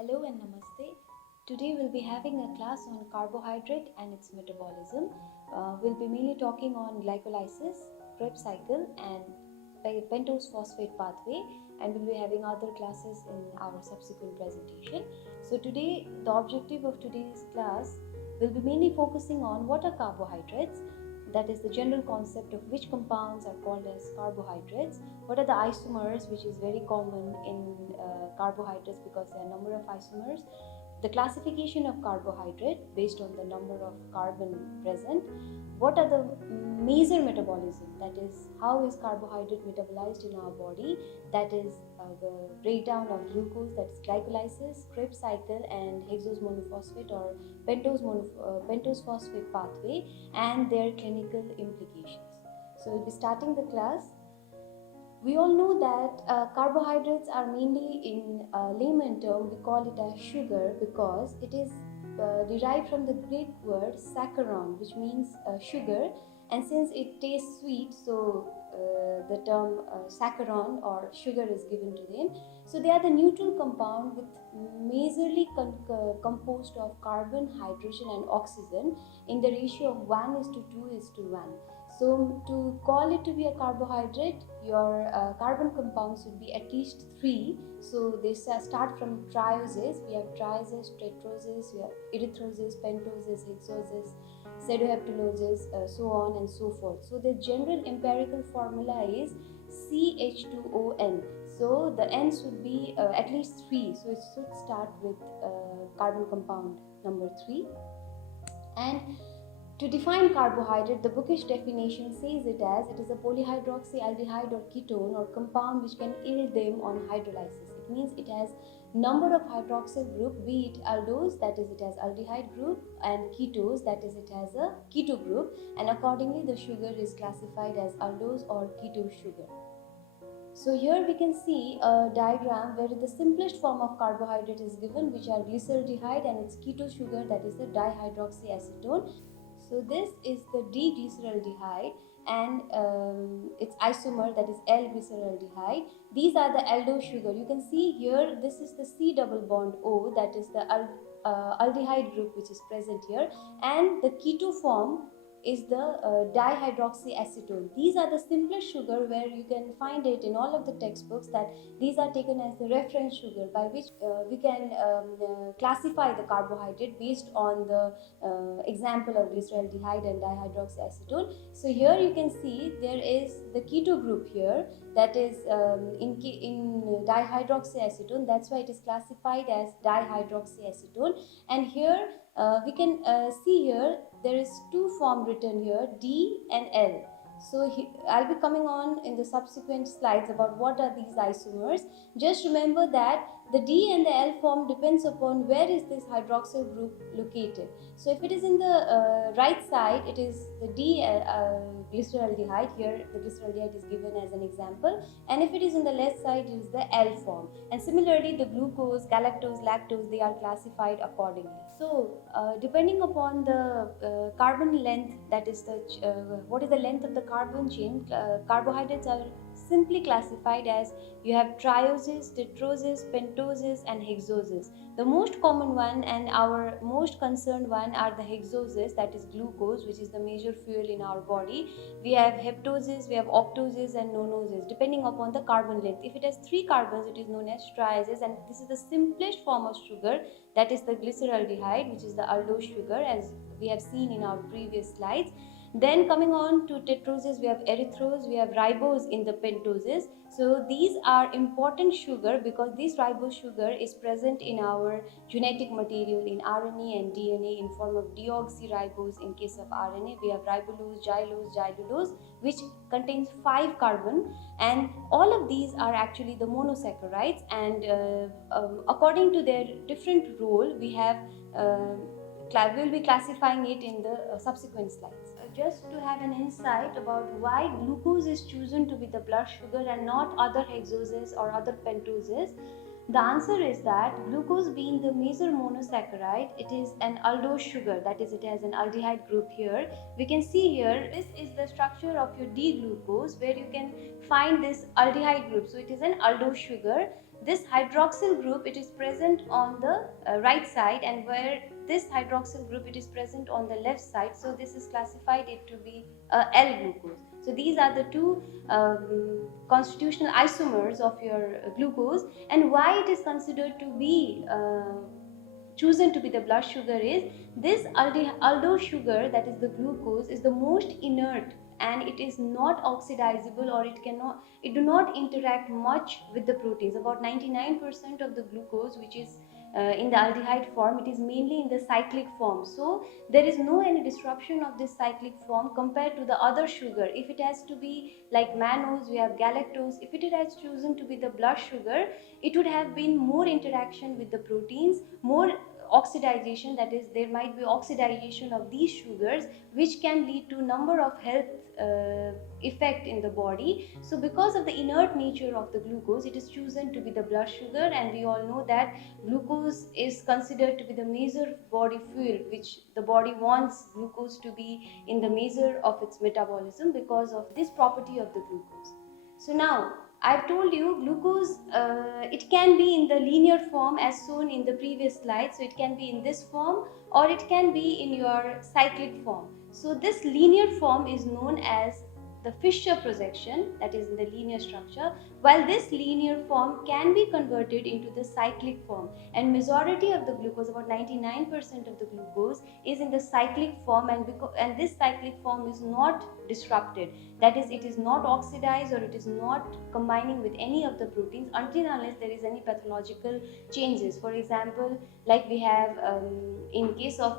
Hello and namaste. Today we'll be having a class on carbohydrate and its metabolism. We'll be mainly talking on glycolysis, Krebs cycle, and pentose phosphate pathway, and we'll be having other classes in our subsequent presentation. So today, the objective of today's class will be mainly focusing on what are carbohydrates, that is the general concept of which compounds are called as carbohydrates, what are the isomers, which is very common in carbohydrates because there are a number of isomers, the classification of carbohydrate based on the number of carbon present, what are the major metabolism, that is how is carbohydrate metabolized in our body, that is the breakdown of glucose, that is glycolysis, Krebs cycle, and hexose monophosphate or pentose phosphate pathway and their clinical implications. So we'll be starting the class. We all know that carbohydrates are mainly, in layman term, we call it as sugar because it is derived from the Greek word saccharon, which means sugar, and since it tastes sweet, so the term saccharon or sugar is given to them. So they are the neutral compound with majorly composed of carbon, hydrogen, and oxygen in the ratio of 1:2:1. So to call it to be a carbohydrate, your carbon compounds should be at least 3. So they start from trioses. We have trioses, tetroses, we have erythroses, pentoses, hexoses, pseudoheptuloses, so on and so forth. So the general empirical formula is CH2ON. So the N should be at least 3. So it should start with carbon compound number 3. And to define carbohydrate, the bookish definition says it as it is a polyhydroxyaldehyde or ketone or compound which can yield them on hydrolysis. It means it has number of hydroxyl group, be it aldose, that is it has aldehyde group, and ketose, that is it has a keto group, and accordingly the sugar is classified as aldose or ketose sugar. So here we can see a diagram where the simplest form of carbohydrate is given, which are glyceraldehyde, and its keto sugar, that is the dihydroxyacetone. So this is the D-glyceraldehyde and its isomer, that is L-glyceraldehyde. These are the aldose sugar. You can see here this is the C double bond O, that is the aldehyde group which is present here, and the keto form is the dihydroxyacetone. These are the simplest sugar where you can find it in all of the textbooks that these are taken as the reference sugar by which we can classify the carbohydrate based on the example of glyceraldehyde and dihydroxyacetone. So here you can see there is the keto group here, that is in dihydroxyacetone, that's why it is classified as dihydroxyacetone. And here we can see here there is two form written here, D and L. So I'll be coming on in the subsequent slides about what are these isomers. Just remember that the D and the L form depends upon where is this hydroxyl group located. So if it is in the right side, it is the D glyceraldehyde. Here the glyceraldehyde is given as an example, and if it is in the left side, it is the L form. And similarly, the glucose, galactose, lactose, they are classified accordingly. So depending upon the carbon length, that is the what is the length of the carbon chain, carbohydrates are simply classified as you have trioses, tetroses, pentoses, and hexoses. The most common one and our most concerned one are the hexoses, that is glucose, which is the major fuel in our body. We have heptoses, we have octoses, and nonoses, depending upon the carbon length. If it has 3 carbons, it is known as trioses, and this is the simplest form of sugar, that is the glyceraldehyde, which is the aldose sugar, as we have seen in our previous slides. Then coming on to tetroses, we have erythrose, we have ribose in the pentoses. So these are important sugar because this ribose sugar is present in our genetic material in RNA and DNA in form of deoxyribose. In case of RNA, we have ribulose, xylose, xylulose, which contains 5 carbon, and all of these are actually the monosaccharides, and according to their different role, we have we'll be classifying it in the subsequent slides. Just to have an insight about why glucose is chosen to be the blood sugar and not other hexoses or other pentoses, the answer is that glucose being the major monosaccharide, it is an aldose sugar, that is it has an aldehyde group here. We can see here, this is the structure of your D-glucose where you can find this aldehyde group. So it is an aldose sugar. this hydroxyl group, it is present on the right side, and where this hydroxyl group, it is present on the left side. So this is classified it to be L-glucose. So these are the two constitutional isomers of your glucose. And why it is considered to be chosen to be the blood sugar is this aldose sugar, that is the glucose, is the most inert, and it is not oxidizable, or it do not interact much with the proteins. About 99% of the glucose which is in the aldehyde form, it is mainly in the cyclic form. So there is no any disruption of this cyclic form compared to the other sugar. If it has to be like mannose, we have galactose. If it has chosen to be the blood sugar, it would have been more interaction with the proteins, more oxidization, that is there might be oxidization of these sugars, which can lead to number of health effect in the body. So because of the inert nature of the glucose, it is chosen to be the blood sugar. And we all know that glucose is considered to be the major body fuel, which the body wants glucose to be in the measure of its metabolism because of this property of the glucose. So now I've told you glucose, it can be in the linear form as shown in the previous slide. So it can be in this form, or it can be in your cyclic form. So this linear form is known as the Fischer projection, that is in the linear structure, while this linear form can be converted into the cyclic form. And majority of the glucose, about 99% of the glucose, is in the cyclic form, and this cyclic form is not disrupted. That is, it is not oxidized, or it is not combining with any of the proteins until unless there is any pathological changes. For example, like we have in case of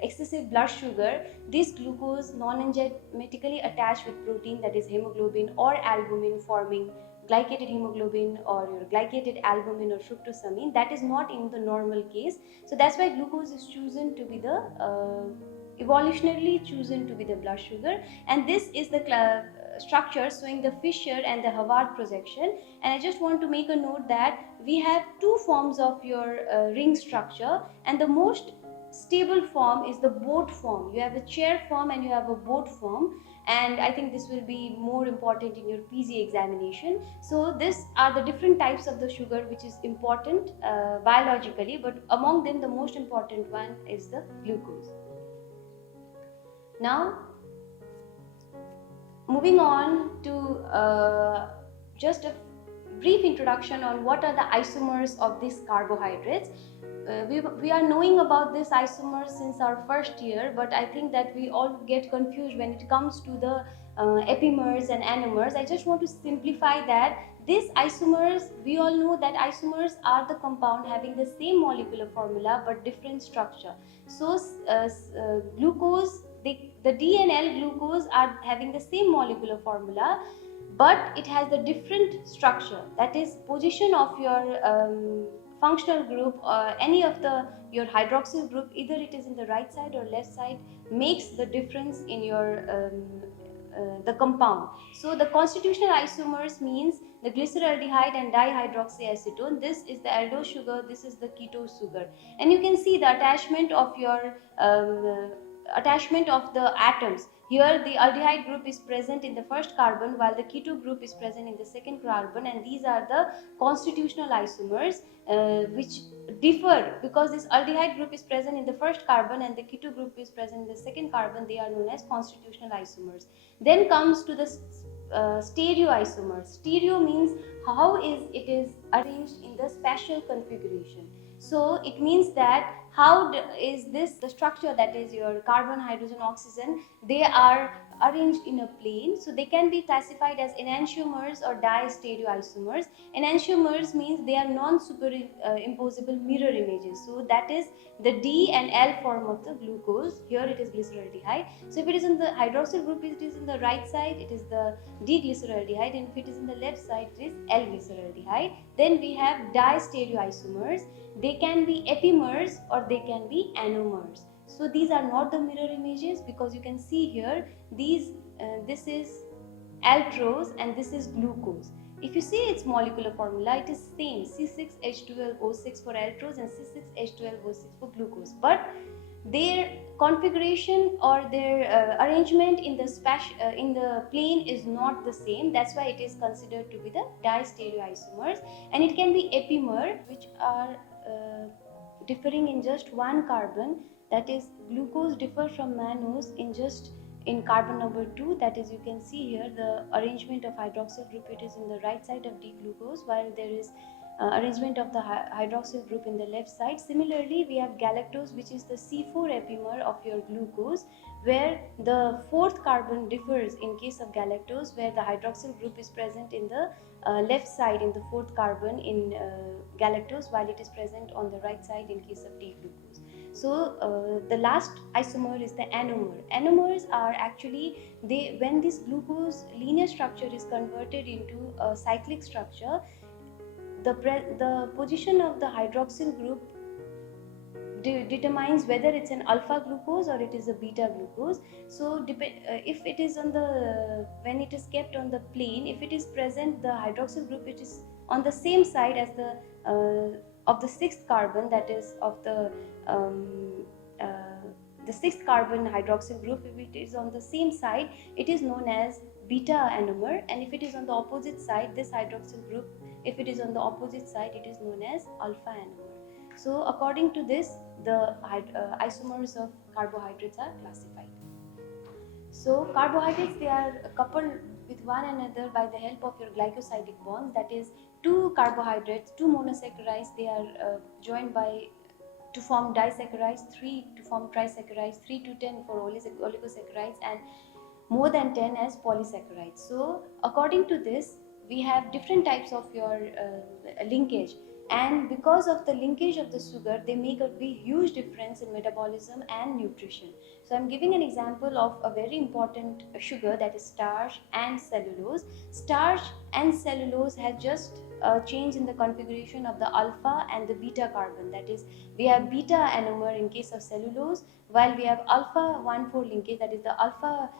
excessive blood sugar, this glucose non-enzymatically attached with protein, that is hemoglobin or albumin, forming glycated hemoglobin or your glycated albumin or fructosamine. That is not in the normal case. So that's why glucose is chosen to be the evolutionarily chosen to be the blood sugar. And this is the structure showing the Fischer and the Havard projection. And I just want to make a note that we have two forms of your ring structure, and the most stable form is the boat form. You have a chair form and you have a boat form, and I think this will be more important in your PG examination. So these are the different types of the sugar which is important biologically, but among them the most important one is the glucose. Now moving on to just a brief introduction on what are the isomers of these carbohydrates. We are knowing about this isomers since our first year, but I think that we all get confused when it comes to the epimers and anomers. I just want to simplify that these isomers, we all know that isomers are the compound having the same molecular formula but different structure. So glucose, the D and L glucose are having the same molecular formula, but it has the different structure. That is, position of your functional group or any of your hydroxyl group, either it is in the right side or left side, makes the difference in your the compound. So the constitutional isomers means the glyceraldehyde and dihydroxyacetone. This is the aldose sugar, this is the ketose sugar, and you can see the attachment of your attachment of the atoms. Here the aldehyde group is present in the first carbon, while the keto group is present in the second carbon, and these are the constitutional isomers which differ because this aldehyde group is present in the first carbon and the keto group is present in the second carbon. They are known as constitutional isomers. Then comes to the stereoisomers. Stereo means how it is arranged in the spatial configuration. So it means that how is this the structure, that is your carbon, hydrogen, oxygen, they are arranged in a plane. So they can be classified as enantiomers or distereoisomers. Enantiomers means they are non-superimposable mirror images. So that is the D and L form of the glucose. Here it is glyceraldehyde. So if it is in the hydroxyl group, it is in the right side, it is the D-glyceraldehyde, and if it is in the left side, it is L-glyceraldehyde. Then we have distereoisomers. They can be epimers or they can be anomers. So these are not the mirror images, because you can see here this is altrose and this is glucose. If you see its molecular formula, it is same, C6H12O6 for altrose and C6H12O6 for glucose. But their configuration or their arrangement in the plane is not the same. That's why it is considered to be the distereoisomers. And it can be epimer, which are differing in just one carbon. That is, glucose differ from mannose in just in carbon number 2. That is, you can see here the arrangement of hydroxyl group, it is in the right side of D-glucose, while there is arrangement of the hydroxyl group in the left side. Similarly, we have galactose, which is the C4 epimer of your glucose, where the fourth carbon differs in case of galactose, where the hydroxyl group is present in the left side in the fourth carbon in galactose, while it is present on the right side in case of D-glucose. So the last isomer is the anomer. Anomers are actually, when this glucose linear structure is converted into a cyclic structure, the position of the hydroxyl group determines whether it's an alpha glucose or it is a beta glucose. So if it is on the, when it is kept on the plane, if it is present, the hydroxyl group, it is on the same side as the of the sixth carbon, that is of the sixth carbon hydroxyl group. If it is on the same side, it is known as beta anomer, and if it is on the opposite side, this hydroxyl group, if it is on the opposite side, it is known as alpha anomer. So according to this, the isomers of carbohydrates are classified. So carbohydrates, they are coupled with one another by the help of your glycosidic bonds. That is, two carbohydrates, two monosaccharides, they are joined by to form disaccharides, 3 to form trisaccharides, 3 to 10 for oligosaccharides, and more than 10 as polysaccharides. So according to this, we have different types of your linkage, and because of the linkage of the sugar, they make a huge difference in metabolism and nutrition. So I'm giving an example of a very important sugar, that is starch and cellulose. Starch and cellulose has just a change in the configuration of the alpha and the beta carbon. That is, we have beta anomer in case of cellulose, while we have alpha 1,4 linkage, that is the alpha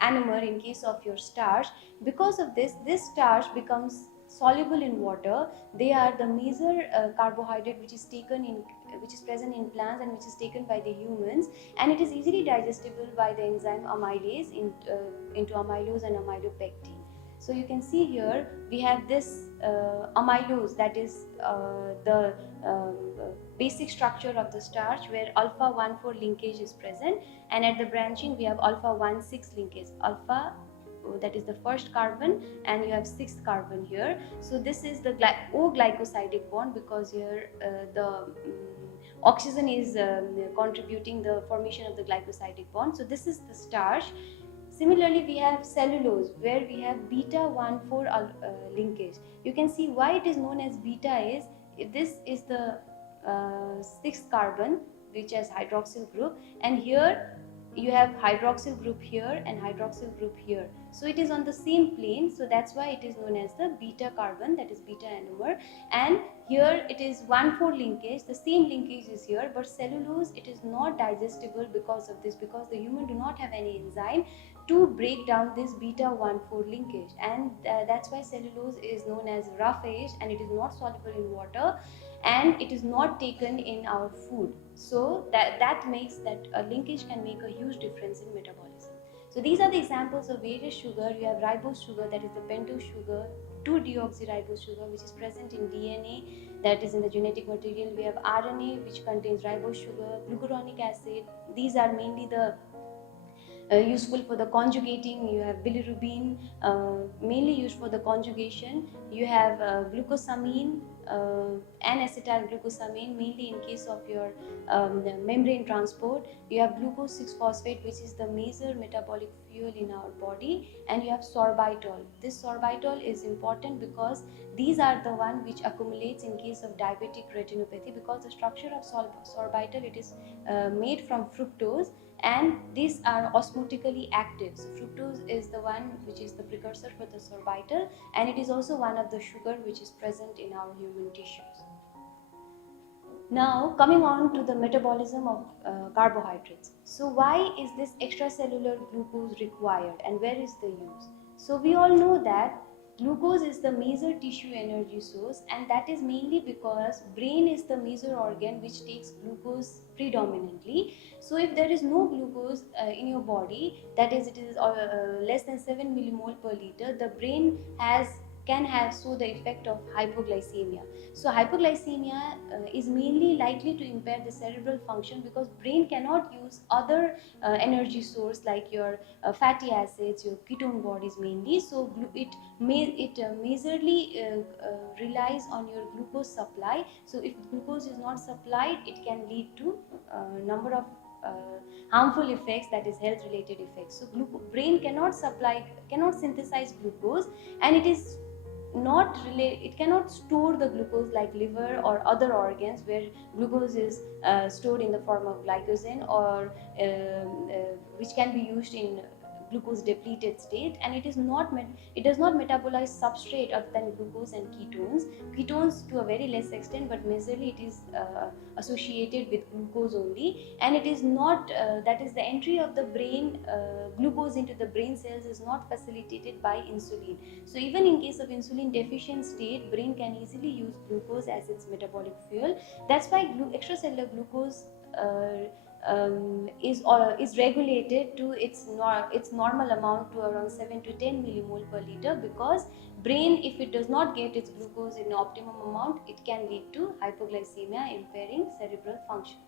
anomer in case of your starch. Because of this, this starch becomes soluble in water. They are the major carbohydrate which is taken in, which is present in plants and which is taken by the humans, and it is easily digestible by the enzyme amylase into amylose and amylopectin. So you can see here we have this amylose, that is the basic structure of the starch, where alpha 1,4 linkage is present, and at the branching we have alpha 1,6 linkage. Alpha, that is the first carbon, and you have sixth carbon here. So this is the O-glycosidic bond, because here the oxygen is contributing the formation of the glycosidic bond. So this is the starch. Similarly, we have cellulose, where we have beta 1,4 linkage. You can see why it is known as beta is, this is the sixth carbon which has hydroxyl group, and here you have hydroxyl group here and hydroxyl group here. So it is on the same plane, so that's why it is known as the beta carbon, that is beta anomer. And here it is 1,4 linkage, the same linkage is here, but cellulose, it is not digestible because of this, because the human do not have any enzyme to break down this beta 1,4 linkage, and that's why cellulose is known as roughage, and it is not soluble in water, and it is not taken in our food. So that makes that a linkage can make a huge difference in metabolism. So these are the examples of various sugar. You have ribose sugar, that is the pentose sugar, 2-deoxyribose sugar, which is present in DNA, that is in the genetic material. We have RNA, which contains ribose sugar, glucuronic acid. These are mainly the useful for the conjugating. You have bilirubin, mainly used for the conjugation. You have glucosamine and acetylglucosamine, mainly in case of your membrane transport. You have glucose 6-phosphate, which is the major metabolic fuel in our body, and you have sorbitol. This sorbitol is important because these are the one which accumulates in case of diabetic retinopathy, because the structure of sorbitol, it is made from fructose, and these are osmotically active. So fructose is the one which is the precursor for the sorbitol, and it is also one of the sugar which is present in our human tissues. Now coming on to the metabolism of carbohydrates. So why is this extracellular glucose required, and where is the use? So we all know that glucose is the major tissue energy source, and that is mainly because brain is the major organ which takes glucose predominantly. So if there is no glucose in your body, that is it is less than 7 millimole per liter, the brain can have so the effect of hypoglycemia. So hypoglycemia is mainly likely to impair the cerebral function because brain cannot use other energy source like your fatty acids, your ketone bodies mainly. So it majorly relies on your glucose supply. So if glucose is not supplied, it can lead to number of uh, harmful effects, that is health related effects. So brain cannot synthesize glucose, and it cannot store the glucose like liver or other organs where glucose is stored in the form of glycogen or which can be used in glucose depleted state, and it does not metabolize substrate other than glucose and ketones to a very less extent, but majorly it is associated with glucose only. And it is not that is the entry of the brain glucose into the brain cells is not facilitated by insulin. So even in case of insulin deficient state, brain can easily use glucose as its metabolic fuel. That's why extracellular glucose is regulated to its normal amount to around 7 to 10 millimole per liter, because brain, if it does not get its glucose in optimum amount, it can lead to hypoglycemia, impairing cerebral function.